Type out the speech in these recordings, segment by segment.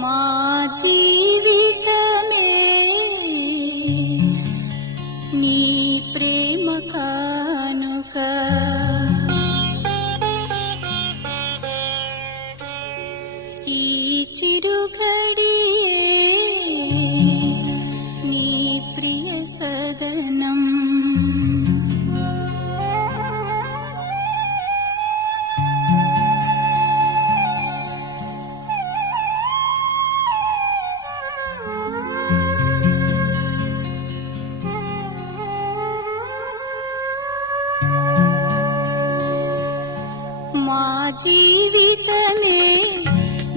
మా జీవితమే నీ ప్రేమ కానుక, ఈ చిరుఘడియే నీ ప్రియ సదనం. మా జీవితమే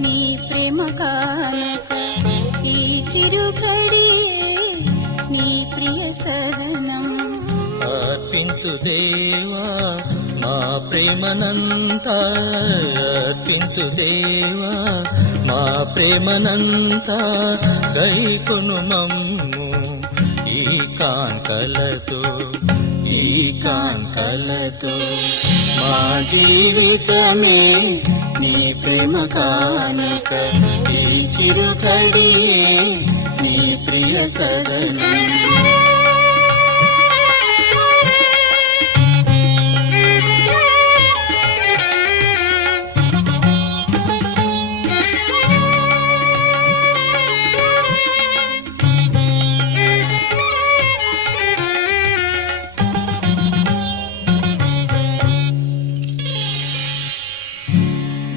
నీ ప్రేమ కానుక, ఈ చిరుఘడియే నీ ప్రియ సదనం. అర్పింతు దేవా మా ప్రేమనంతా, అర్పింతు దేవా మా ప్రేమనంతా, గైకొను మమ్ము ఈ కాంతలతో, ఈ కాంతలతో. మా జీవితమే నీ ప్రేమ కానుక, ఈ చిరుఘడియే నీ ప్రియ సదనం.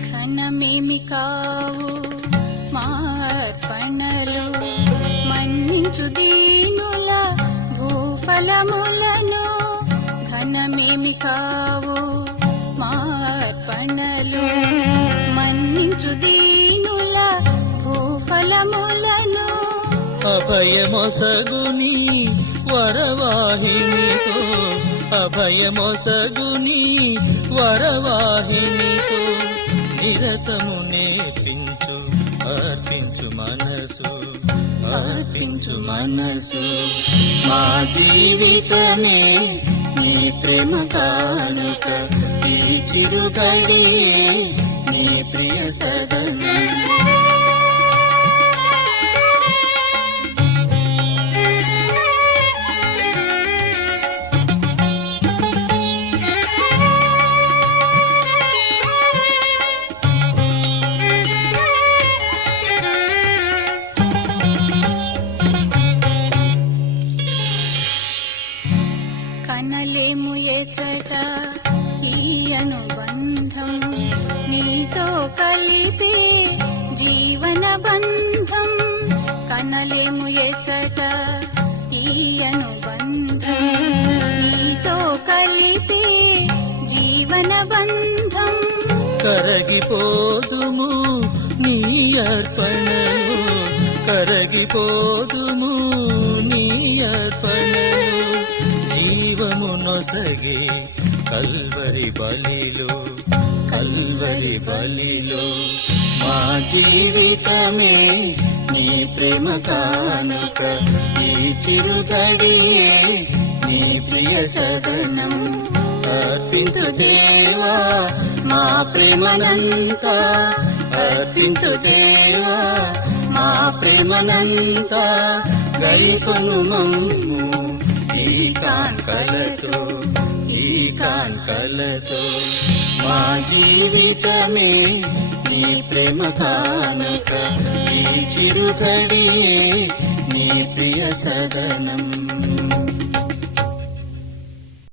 ఘనమేమి కావు మార్పణలు, మన్నించు దీనుల భూఫలములను. ఘనమేమి కావు మార్పణలు, మన్నించు దీనుల భూఫలములను. అభయమొసగుని వరవాహినితో, అభయమొసగుని వరవాహినితో, నిరతము నేర్పించు అర్పించు మనసు, అర్పించు మనసు. మా జీవితమే నీ ప్రేమ కానుక, ఈ చిరుఘడియే నీ ప్రియ సదనం. కనలేము ఎచట ఈ అనుబంధం, నీతో కలిపే జీవన బంధం. కనలేము ఎచట ఈ అనుబంధం, నీతో కలిపే జీవన బంధం. కరగిపోదుము నీ అర్పణలో, కరగిపోదుము నీ అర్పణలో, జీవము నొసగే కల్వరి బలిలో, కల్వరి బలిలో. మా జీవితమే నీ ప్రేమ కానుక, ఈ చిరుఘడియే నీ ప్రియ సదనం. అర్పింతు దేవా మా ప్రేమనంతా, అర్పింతు దేవా మా ప్రేమనంతా, గైకొను మమ్ము ఈ కాంకలతో, ఈ కాంకలతో. మా జీవితమే నీ ప్రేమ కానుక, ఈ చిరుఘడియే నీ ప్రియ సదనం.